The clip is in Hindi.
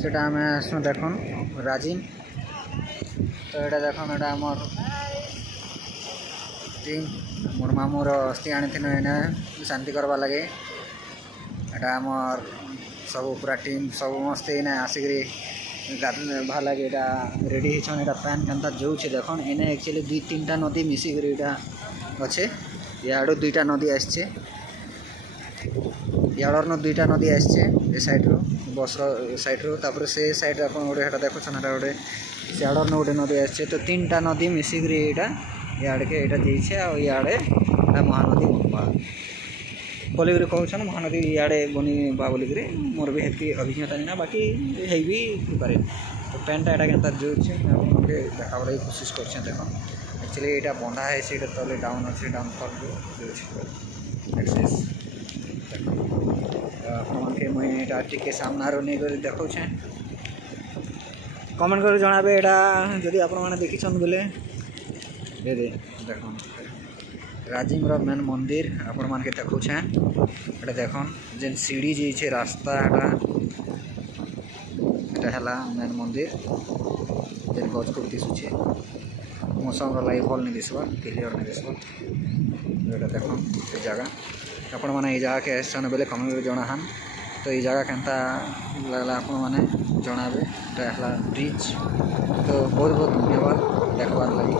সেটা আমি আসুন দেখুন রাজিম তো এটা দেখুন এটা আমার টিম মোর মামুর অস্থি আনিଥିନୁ এনে ଶାନ୍ତି করবার লাগে এটা আমার সব পুরা টিম সব মস্তে এনে আসিকি ভাল লাগে এটা রেডি হয়েছন এটা প্যান কেনতা যাচ্ছে দেখুন এনে একচুয়ালি দুই তিনটা নদী মিশিকি এটা আছে ইয়াড়ু দুইটা নদী আসছে ইয়াড়র দুইটা নদী আসছে এ সাইড্রু বসর সাইড্রু তারপরে সে সাইড্রে আপনার গোটে সেটা দেখুছেন এটা গোটে সিয়াড়র গোটে নদী আসছে তো তিনটা নদী মিশিকি এটা ইয়াড়কে এটা যাইছে আর ইয়াড়ে মহানদী বনবা बोलिकी कहन महानदी इे बनवा बोलिक मोर भी हेती अभिज्ञता नहीं ना बाकी है भी पारे तो पैंटा यहाँ के जोड़े देखा लगे कोशिश कर देख एक्चुअली यहाँ बंधा है तले डाउन अच्छे डाउन फल एक्सेस आपके मुझे टे सामना नहीं कर देखा कमेंट कर जनाबे यहाँ जदि आप देखी बोले दे देख राजिम मेन मंदिर आपण मान के देखुछे एटा देखन जेन सीढ़ी जे रास्ता एटा हला मेन मंदिर जेन गज को दिसुछे मौसम लाई भल नहीं दिसबा क्लियर नहीं दिसबा एटा देखन ए जगह आपण माने ए जगह के आसन बेले कमेंट कर जणाहान तो ये जगह केनता लागला आपण माने जणाबे एटा हला ब्रिज तो बहुत बहुत धन्यवाद देखबार लागि।